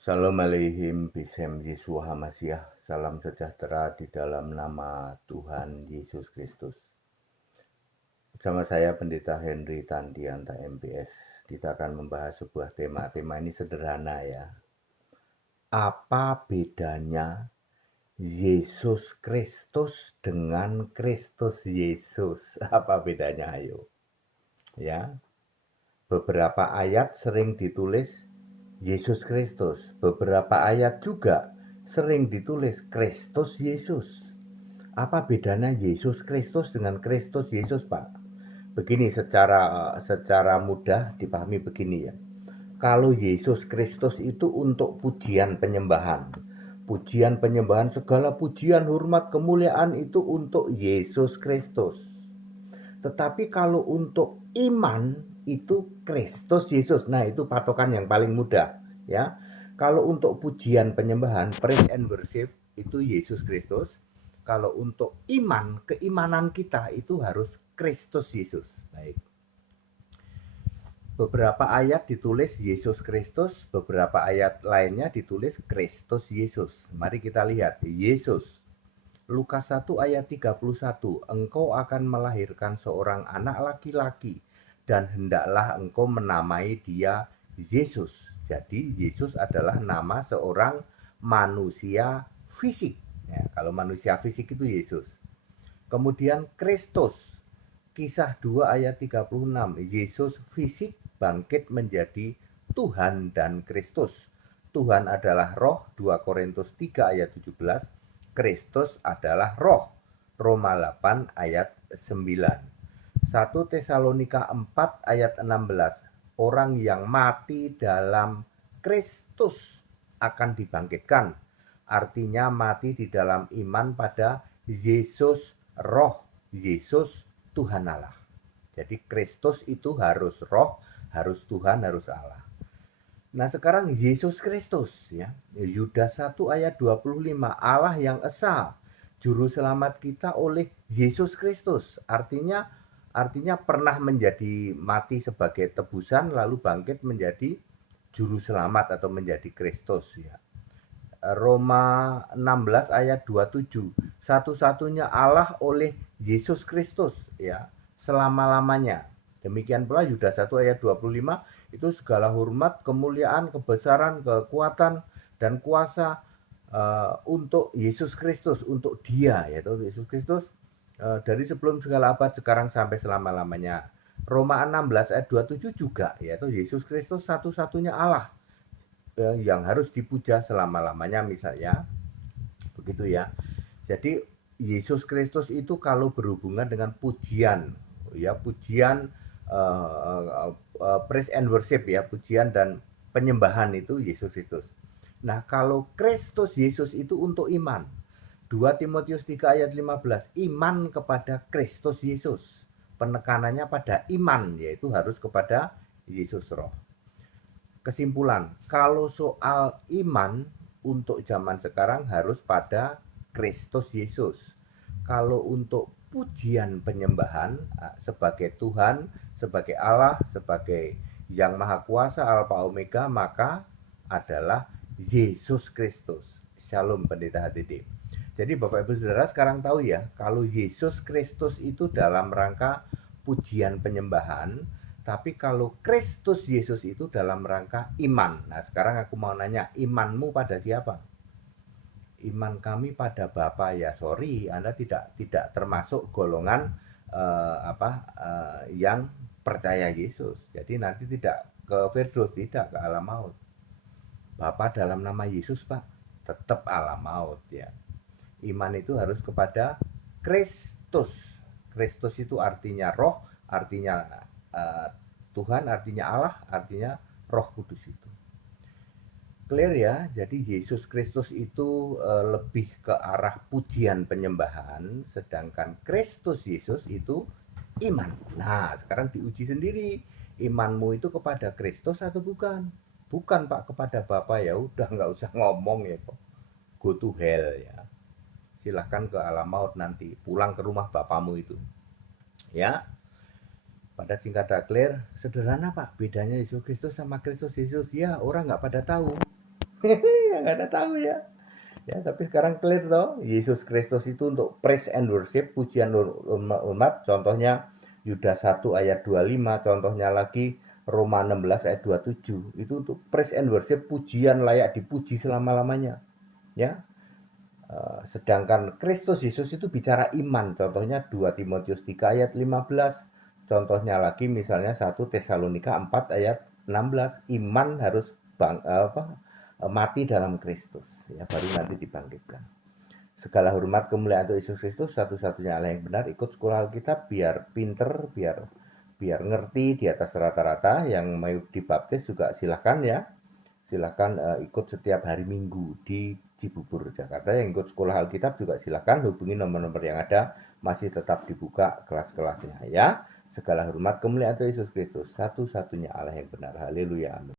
Shalom aleihim bisem Yeshua Hamasiah. Salam sejahtera di dalam nama Tuhan Yesus Kristus. Bersama saya Pendeta Henry Tandianta MPS. Kita akan membahas sebuah tema. Tema ini sederhana ya. Apa bedanya Yesus Kristus dengan Kristus Yesus? Apa bedanya? Ayo. Ya. Beberapa ayat sering ditulis Yesus Kristus. Beberapa ayat juga sering ditulis Kristus Yesus. Apa bedanya Yesus Kristus dengan Kristus Yesus, Pak? Begini secara mudah dipahami begini ya. Kalau Yesus Kristus itu untuk pujian penyembahan. Pujian penyembahan, segala pujian, hormat, kemuliaan itu untuk Yesus Kristus. Tetapi kalau untuk iman itu Kristus Yesus. Nah, itu patokan yang paling mudah ya. Kalau untuk pujian penyembahan, praise and worship itu Yesus Kristus. Kalau untuk iman, keimanan kita itu harus Kristus Yesus. Baik. Beberapa ayat ditulis Yesus Kristus, beberapa ayat lainnya ditulis Kristus Yesus. Mari kita lihat. Yesus. Lukas 1 ayat 31, engkau akan melahirkan seorang anak laki-laki dan hendaklah engkau menamai dia Yesus. Jadi Yesus adalah nama seorang manusia fisik. Ya, kalau manusia fisik itu Yesus. Kemudian Kristus. Kisah 2 ayat 36, Yesus fisik bangkit menjadi Tuhan dan Kristus. Tuhan adalah roh, 2 Korintus 3 ayat 17. Kristus adalah roh. Roma 8 ayat 9. 1 Tesalonika 4 ayat 16. Orang yang mati dalam Kristus akan dibangkitkan. Artinya mati di dalam iman pada Yesus roh. Yesus Tuhan Allah. Jadi Kristus itu harus roh, harus Tuhan, harus Allah. Nah sekarang Yesus Kristus ya. Yudas 1 ayat 25, Allah yang esa, juru selamat kita oleh Yesus Kristus. Artinya pernah menjadi mati sebagai tebusan lalu bangkit menjadi juru selamat atau menjadi Kristus ya. Roma 16 ayat 27, satu-satunya Allah oleh Yesus Kristus ya, selama-lamanya. Demikian pula Yudas 1 ayat 25, itu segala hormat, kemuliaan, kebesaran, kekuatan, dan kuasa untuk Yesus Kristus, untuk dia, yaitu Yesus Kristus dari sebelum segala abad, sekarang sampai selama-lamanya. Roma 16 ayat 27 juga, yaitu Yesus Kristus satu-satunya Allah yang harus dipuja selama-lamanya misalnya. Begitu ya. Jadi Yesus Kristus itu kalau berhubungan dengan pujian, ya pujian praise and worship ya, pujian dan penyembahan itu Yesus Kristus. Nah, kalau Kristus Yesus itu untuk iman. 2 Timotius 3 ayat 15, iman kepada Kristus Yesus. Penekanannya pada iman, yaitu harus kepada Yesus roh. Kesimpulan, kalau soal iman untuk zaman sekarang harus pada Kristus Yesus. Kalau untuk pujian penyembahan sebagai Tuhan, sebagai Allah, sebagai yang Maha Kuasa, Alfa Omega, maka adalah Yesus Kristus. Shalom Pendeta HTD. Jadi Bapak Ibu Saudara sekarang tahu ya, kalau Yesus Kristus itu dalam rangka pujian penyembahan, tapi kalau Kristus Yesus itu dalam rangka iman. Nah sekarang aku mau nanya, imanmu pada siapa? Iman kami pada Bapa ya. Sorry, Anda tidak termasuk golongan yang percaya Yesus. Jadi nanti tidak ke Firdaus, tidak ke alam maut. Bapa dalam nama Yesus Pak, tetap alam maut ya. Iman itu harus kepada Kristus. Kristus itu artinya roh, artinya Tuhan, artinya Allah, artinya Roh Kudus itu. Clear ya, jadi Yesus Kristus itu lebih ke arah pujian penyembahan, sedangkan Kristus Yesus itu iman. Nah, sekarang diuji sendiri, imanmu itu kepada Kristus atau bukan? Bukan Pak, kepada Bapa, ya udah nggak usah ngomong ya kok. Go to hell ya. Silahkan ke alam maut nanti, pulang ke rumah Bapamu itu. Ya. Pada singkat clear, sederhana Pak, bedanya Yesus Kristus sama Kristus Yesus. Ya, orang nggak pada tahu. Yang ada tahu ya. Ya, tapi sekarang clear toh, Yesus Kristus itu untuk praise and worship, pujian umat, contohnya Yudas 1 ayat 25, contohnya lagi Roma 16 ayat 27. Itu untuk praise and worship, pujian layak dipuji selama-lamanya. Ya. Sedangkan Kristus Yesus itu bicara iman, contohnya 2 Timotius 3 ayat 15. Contohnya lagi misalnya 1 Tesalonika 4 ayat 16, iman harus mati dalam Kristus, ya baru nanti dibangkitkan. Segala hormat kemuliaan untuk Yesus Kristus, satu-satunya Allah yang benar. Ikut sekolah Alkitab biar pinter, biar ngerti di atas rata-rata. Yang mau dibaptis juga silahkan ya, silahkan ikut setiap hari Minggu di Cibubur, Jakarta. Yang ikut sekolah Alkitab juga silahkan hubungi nomor-nomor yang ada, masih tetap dibuka kelas-kelasnya ya. Segala hormat kemuliaan untuk Yesus Kristus, satu-satunya Allah yang benar. Haleluya, amin.